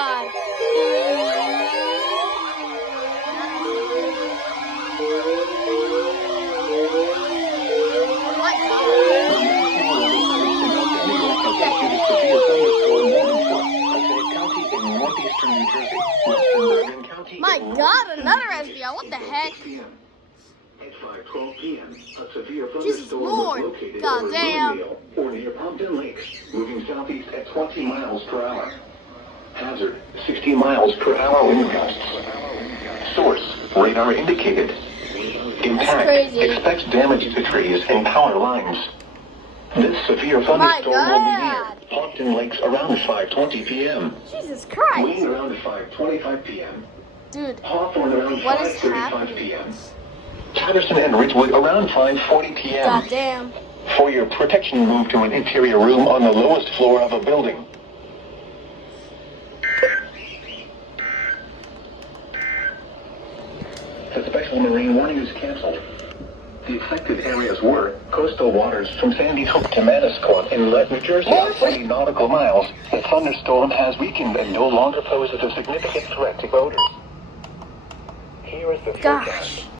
god. My god. My god, another SBR. What the heck? At 5:12 p.m., a severe Jesus thunderstorm Lord. was located God over damn. Bloomingdale or near Pompton Lakes, moving southeast at 20 miles per hour. Hazard, 60 miles per hour wind gusts. Source, radar indicated. Impact, crazy. expects damage to trees and power lines. This severe thunderstorm will be near God. Pompton Lakes around 5:20 p.m. Jesus Wayne Christ. around 5:25 p.m. Dude, Hawthorne around what is 5:35 happening? p.m. Patterson and Ridgewood around 5:40 p.m. God damn. For your protection, move to an interior room on the lowest floor of a building. The special marine warning is canceled. The affected areas were coastal waters from Sandy Hook to Manasquan Inlet, New Jersey, 20 nautical miles. The thunderstorm has weakened and no longer poses a significant threat to boaters. Here is the forecast. Gosh.